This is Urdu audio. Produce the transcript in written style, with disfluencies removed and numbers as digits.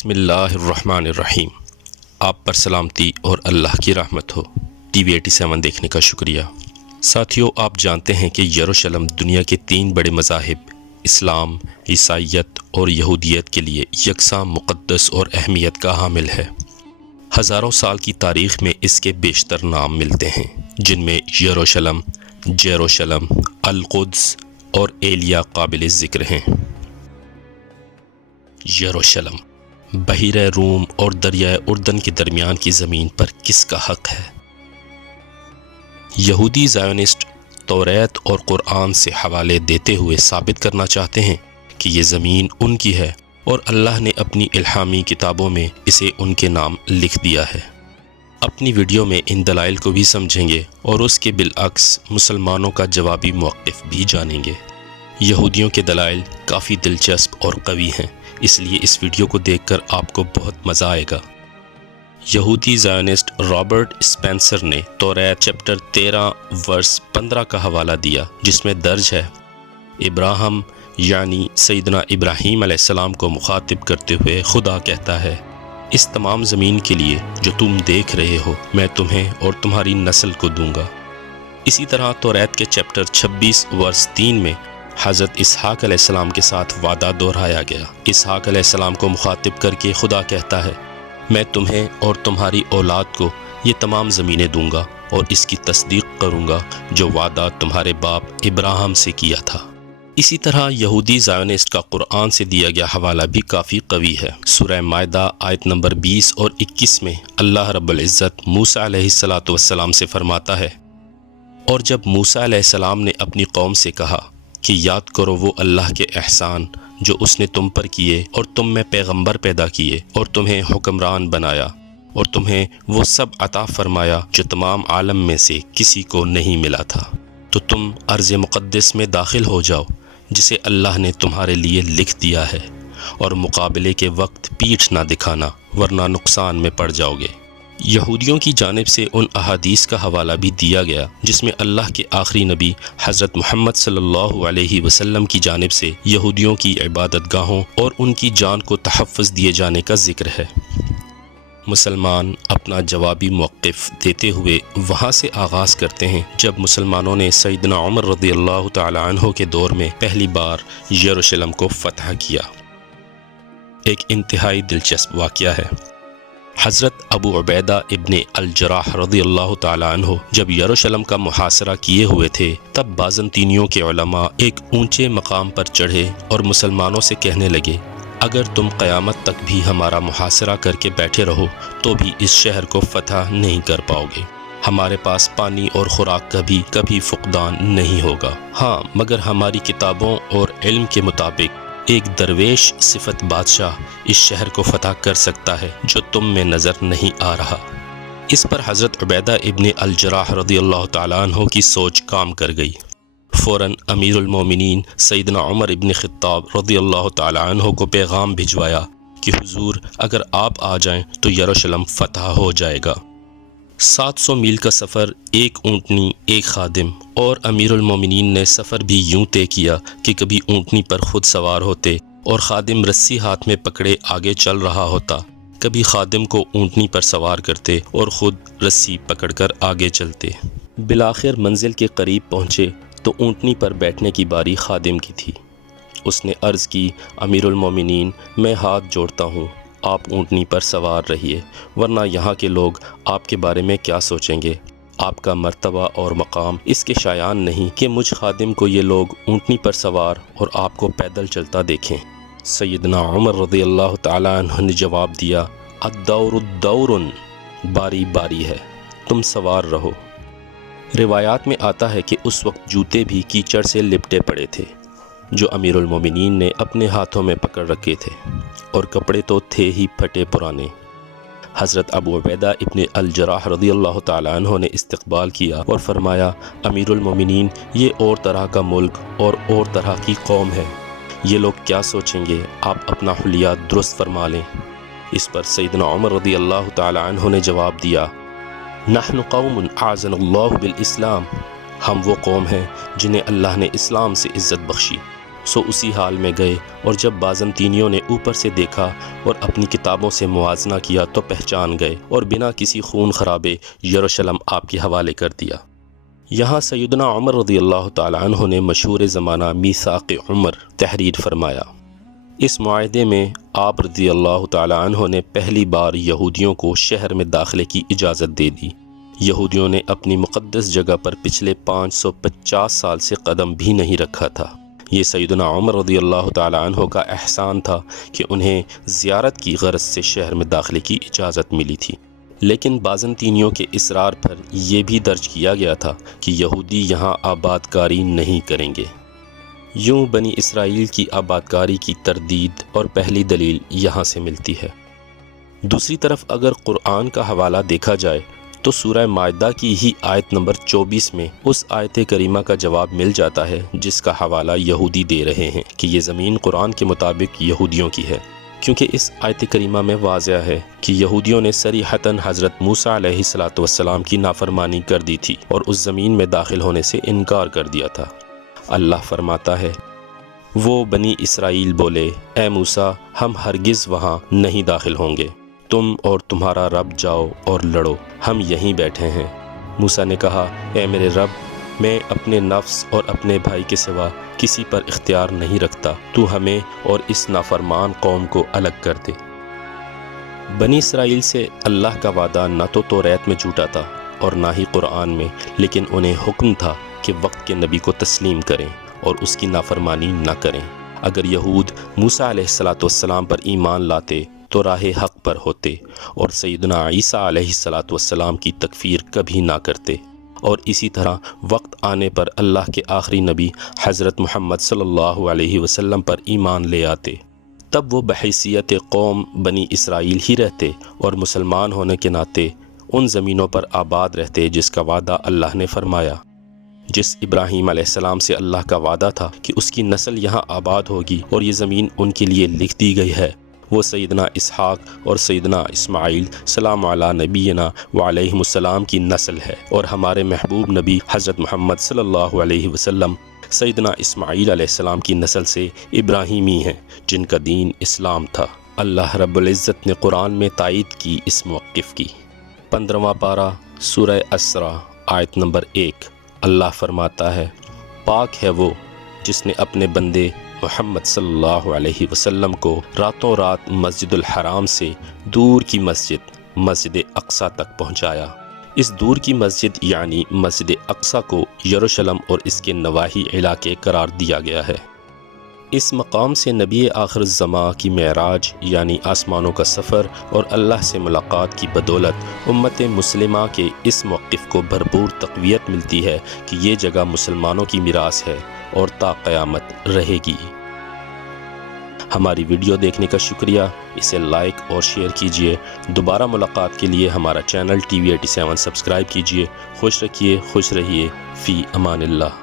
بسم اللہ الرحمن الرحیم۔ آپ پر سلامتی اور اللہ کی رحمت ہو۔ ٹی وی 87 دیکھنے کا شکریہ۔ ساتھیو، آپ جانتے ہیں کہ یروشلم دنیا کے 3 بڑے مذاہب اسلام، عیسائیت اور یہودیت کے لیے یکساں مقدس اور اہمیت کا حامل ہے۔ ہزاروں سال کی تاریخ میں اس کے بیشتر نام ملتے ہیں، جن میں یروشلم، جیروشلم، القدس اور ایلیا قابل ذکر ہیں۔ یروشلم بحیرہ روم اور دریائے اردن کے درمیان کی زمین پر کس کا حق ہے؟ یہودی زائونسٹ توریت اور قرآن سے حوالے دیتے ہوئے ثابت کرنا چاہتے ہیں کہ یہ زمین ان کی ہے اور اللہ نے اپنی الہامی کتابوں میں اسے ان کے نام لکھ دیا ہے۔ اپنی ویڈیو میں ان دلائل کو بھی سمجھیں گے اور اس کے بالعکس مسلمانوں کا جوابی موقف بھی جانیں گے۔ یہودیوں کے دلائل کافی دلچسپ اور قوی ہیں، اس لیے اس ویڈیو کو دیکھ کر آپ کو بہت مزہ آئے گا۔ یہودی زائونسٹ رابرٹ اسپینسر نے توریت چیپٹر 13 ورس 15 کا حوالہ دیا، جس میں درج ہے: ابراہیم یعنی سیدنا ابراہیم علیہ السلام کو مخاطب کرتے ہوئے خدا کہتا ہے، اس تمام زمین کے لیے جو تم دیکھ رہے ہو میں تمہیں اور تمہاری نسل کو دوں گا۔ اسی طرح توریت کے چیپٹر 26 ورس 3 میں حضرت اسحاق علیہ السلام کے ساتھ وعدہ دہرایا گیا۔ اسحاق علیہ السلام کو مخاطب کر کے خدا کہتا ہے، میں تمہیں اور تمہاری اولاد کو یہ تمام زمینیں دوں گا اور اس کی تصدیق کروں گا جو وعدہ تمہارے باپ ابراہیم سے کیا تھا۔ اسی طرح یہودی زائونسٹ کا قرآن سے دیا گیا حوالہ بھی کافی قوی ہے۔ سورہ مائدہ آیت نمبر 20 اور 21 میں اللہ رب العزت موسیٰ علیہ السلام سے فرماتا ہے، اور جب موسیٰ علیہ السلام نے اپنی قوم سے کہا کہ یاد کرو وہ اللہ کے احسان جو اس نے تم پر کیے اور تم میں پیغمبر پیدا کیے اور تمہیں حکمران بنایا اور تمہیں وہ سب عطا فرمایا جو تمام عالم میں سے کسی کو نہیں ملا تھا، تو تم ارض مقدس میں داخل ہو جاؤ جسے اللہ نے تمہارے لیے لکھ دیا ہے، اور مقابلے کے وقت پیٹھ نہ دکھانا ورنہ نقصان میں پڑ جاؤ گے۔ یہودیوں کی جانب سے ان احادیث کا حوالہ بھی دیا گیا جس میں اللہ کے آخری نبی حضرت محمد صلی اللہ علیہ وسلم کی جانب سے یہودیوں کی عبادت گاہوں اور ان کی جان کو تحفظ دیے جانے کا ذکر ہے۔ مسلمان اپنا جوابی موقف دیتے ہوئے وہاں سے آغاز کرتے ہیں جب مسلمانوں نے سیدنا عمر رضی اللہ تعالی عنہ کے دور میں پہلی بار یروشلم کو فتح کیا۔ ایک انتہائی دلچسپ واقعہ ہے۔ حضرت ابو عبیدہ ابن الجراح رضی اللہ تعالی عنہ جب یروشلم کا محاصرہ کیے ہوئے تھے، تب بازنطینیوں کے علماء ایک اونچے مقام پر چڑھے اور مسلمانوں سے کہنے لگے، اگر تم قیامت تک بھی ہمارا محاصرہ کر کے بیٹھے رہو تو بھی اس شہر کو فتح نہیں کر پاؤ گے۔ ہمارے پاس پانی اور خوراک کا بھی کبھی فقدان نہیں ہوگا، ہاں مگر ہماری کتابوں اور علم کے مطابق ایک درویش صفت بادشاہ اس شہر کو فتح کر سکتا ہے جو تم میں نظر نہیں آ رہا۔ اس پر حضرت عبیدہ ابن الجراح رضی اللہ تعالیٰ عنہ کی سوچ کام کر گئی۔ فوراً امیر المومنین سیدنا عمر ابن خطاب رضی اللہ تعالیٰ عنہ کو پیغام بھجوایا کہ حضور اگر آپ آ جائیں تو یروشلم فتح ہو جائے گا۔ 700 میل کا سفر، ایک اونٹنی، ایک خادم، اور امیر المومنین نے سفر بھی یوں طے کیا کہ کبھی اونٹنی پر خود سوار ہوتے اور خادم رسی ہاتھ میں پکڑے آگے چل رہا ہوتا، کبھی خادم کو اونٹنی پر سوار کرتے اور خود رسی پکڑ کر آگے چلتے۔ بالآخر منزل کے قریب پہنچے تو اونٹنی پر بیٹھنے کی باری خادم کی تھی۔ اس نے عرض کی، امیر المومنین میں ہاتھ جوڑتا ہوں، آپ اونٹنی پر سوار رہیے، ورنہ یہاں کے لوگ آپ کے بارے میں کیا سوچیں گے؟ آپ کا مرتبہ اور مقام اس کے شایان نہیں کہ مجھ خادم کو یہ لوگ اونٹنی پر سوار اور آپ کو پیدل چلتا دیکھیں۔ سیدنا عمر رضی اللہ تعالیٰ عنہ نے جواب دیا، الدور دور، باری باری ہے، تم سوار رہو۔ روایات میں آتا ہے کہ اس وقت جوتے بھی کیچڑ سے لپٹے پڑے تھے جو امیر المومنین نے اپنے ہاتھوں میں پکڑ رکھے تھے، اور کپڑے تو تھے ہی پھٹے پرانے۔ حضرت ابو عبیدہ ابن الجراح رضی اللہ تعالیٰ عنہ نے استقبال کیا اور فرمایا، امیر المومنین یہ اور طرح کا ملک اور طرح کی قوم ہے، یہ لوگ کیا سوچیں گے؟ آپ اپنا حلیہ درست فرما لیں۔ اس پر سیدنا عمر رضی اللہ تعالیٰ عنہ نے جواب دیا، نحن قوم اعزنا اللہ بالاسلام، ہم وہ قوم ہیں جنہیں اللہ نے اسلام سے عزت بخشی۔ سو اسی حال میں گئے، اور جب بازنطینیوں نے اوپر سے دیکھا اور اپنی کتابوں سے موازنہ کیا تو پہچان گئے اور بنا کسی خون خرابے یروشلم آپ کے حوالے کر دیا۔ یہاں سیدنا عمر رضی اللہ تعالیٰ عنہ نے مشہور زمانہ میثاق عمر تحریر فرمایا۔ اس معاہدے میں آپ رضی اللہ تعالیٰ عنہ نے پہلی بار یہودیوں کو شہر میں داخلے کی اجازت دے دی۔ یہودیوں نے اپنی مقدس جگہ پر پچھلے 550 سال سے قدم بھی نہیں رکھا تھا۔ یہ سیدنا عمر رضی اللہ تعالیٰ عنہ کا احسان تھا کہ انہیں زیارت کی غرض سے شہر میں داخلے کی اجازت ملی تھی، لیکن بازنطینیوں کے اصرار پر یہ بھی درج کیا گیا تھا کہ یہودی یہاں آباد کاری نہیں کریں گے۔ یوں بنی اسرائیل کی آباد کاری کی تردید اور پہلی دلیل یہاں سے ملتی ہے۔ دوسری طرف اگر قرآن کا حوالہ دیکھا جائے تو سورہ مائدہ کی ہی آیت نمبر 24 میں اس آیت کریمہ کا جواب مل جاتا ہے جس کا حوالہ یہودی دے رہے ہیں کہ یہ زمین قرآن کے مطابق یہودیوں کی ہے، کیونکہ اس آیت کریمہ میں واضح ہے کہ یہودیوں نے صریحتاً حضرت موسیٰ علیہ السلام کی نافرمانی کر دی تھی اور اس زمین میں داخل ہونے سے انکار کر دیا تھا۔ اللہ فرماتا ہے، وہ بنی اسرائیل بولے، اے موسیٰ، ہم ہرگز وہاں نہیں داخل ہوں گے، تم اور تمہارا رب جاؤ اور لڑو، ہم یہیں بیٹھے ہیں۔ موسیٰ نے کہا، اے میرے رب، میں اپنے نفس اور اپنے بھائی کے سوا کسی پر اختیار نہیں رکھتا، تو ہمیں اور اس نافرمان قوم کو الگ کر دے۔ بنی اسرائیل سے اللہ کا وعدہ نہ تو توریت میں جھوٹا تھا اور نہ ہی قرآن میں، لیکن انہیں حکم تھا کہ وقت کے نبی کو تسلیم کریں اور اس کی نافرمانی نہ کریں۔ اگر یہود موسیٰ علیہ السلام پر ایمان لاتے تو راہ حق پر ہوتے اور سیدنا عیسیٰ علیہ السلام کی تکفیر کبھی نہ کرتے، اور اسی طرح وقت آنے پر اللہ کے آخری نبی حضرت محمد صلی اللہ علیہ وسلم پر ایمان لے آتے، تب وہ بحیثیت قوم بنی اسرائیل ہی رہتے اور مسلمان ہونے کے ناطے ان زمینوں پر آباد رہتے جس کا وعدہ اللہ نے فرمایا، جس ابراہیم علیہ السلام سے اللہ کا وعدہ تھا کہ اس کی نسل یہاں آباد ہوگی اور یہ زمین ان کے لیے لکھ دی گئی ہے۔ وہ سیدنا اسحاق اور سیدنا اسماعیل سلام علی نبینا وعلیہم السلام کی نسل ہے، اور ہمارے محبوب نبی حضرت محمد صلی اللہ علیہ وسلم سیدنا اسماعیل علیہ السلام کی نسل سے ابراہیمی ہیں جن کا دین اسلام تھا۔ اللہ رب العزت نے قرآن میں تائید کی اس موقف کی۔ 15واں پارہ سورہ اسراء آیت نمبر 1، اللہ فرماتا ہے، پاک ہے وہ جس نے اپنے بندے محمد صلی اللہ علیہ وسلم کو راتوں رات مسجد الحرام سے دور کی مسجد اقصیٰ تک پہنچایا۔ اس دور کی مسجد یعنی مسجد اقصیٰ کو یروشلم اور اس کے نواحی علاقے قرار دیا گیا ہے۔ اس مقام سے نبی آخر الزماں کی معراج یعنی آسمانوں کا سفر اور اللہ سے ملاقات کی بدولت امت مسلمہ کے اس موقف کو بھرپور تقویت ملتی ہے کہ یہ جگہ مسلمانوں کی میراث ہے اور تا قیامت رہے گی۔ ہماری ویڈیو دیکھنے کا شکریہ، اسے لائک اور شیئر کیجیے۔ دوبارہ ملاقات کے لیے ہمارا چینل TV 87 سبسکرائب کیجیے۔ خوش رکھیے، خوش رہیے، فی امان اللہ۔